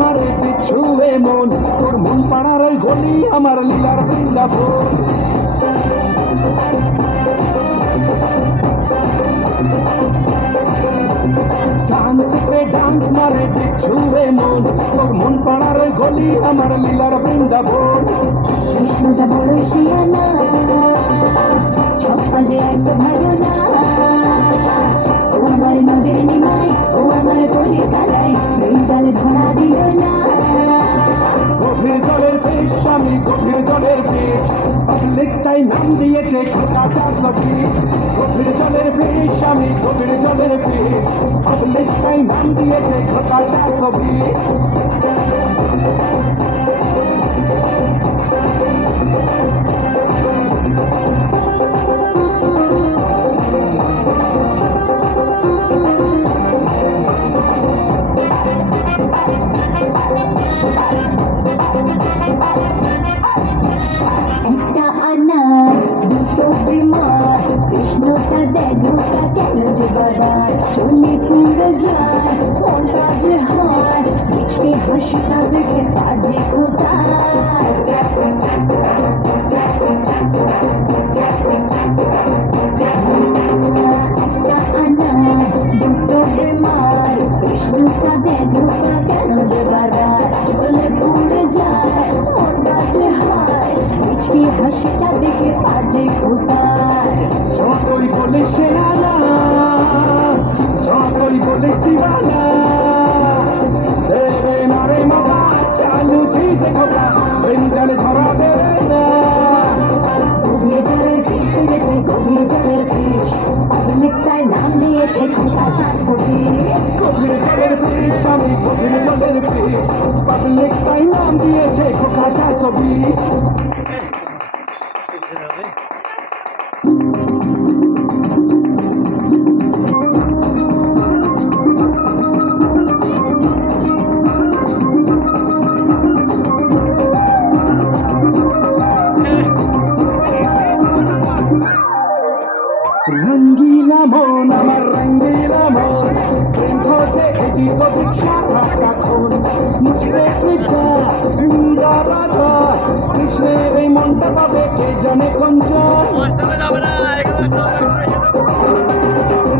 মারে পিছুয়ে মন। তোর মন পাড়ার ওই গলি আমার লীলার ডান্স মারে পিছুয়ে মন। তোর মন পাড়ার ওই গলি আমার লীলার বৃন্দাবন। কৃষ্ণটা যে খোকা বিশ গভীর জলের ফিস আমি গভীর জলের ফিস পাবলিক তাই নাম দিয়েছে খোকা চারশো ধোকা কেন যে বাবার চলে পুরো যায় মনটা যে হয় মিছকে হাসিটা দেখে বাজে কোথায় একটা আনার দুটো বিমার ফিশ রেখে গভীর জলের ফিশ পাবলিক তাই নাম দিয়েছে খোকা চারশো বিশ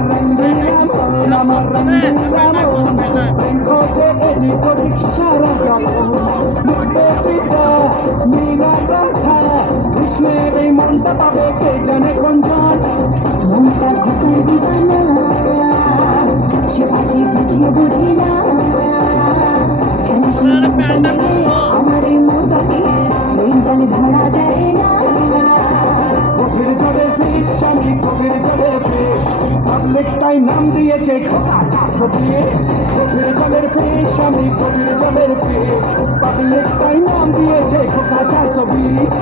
রঙ্গিলা মন আমার রঙ্গিলা মন প্রেম খোঁজে এদিক ওদিক সারাক্ষণ মুছবে ফিদা মীরা রাধা কৃষ্ণের এই মনটা পাবে কে জানে কঞ্চন খোকা চারশো বিশ গভীর জলের ফিস আমি গভীর জলের ফিস পাবলিক তাই নাম দিয়েছে খোকা চারশো বিশ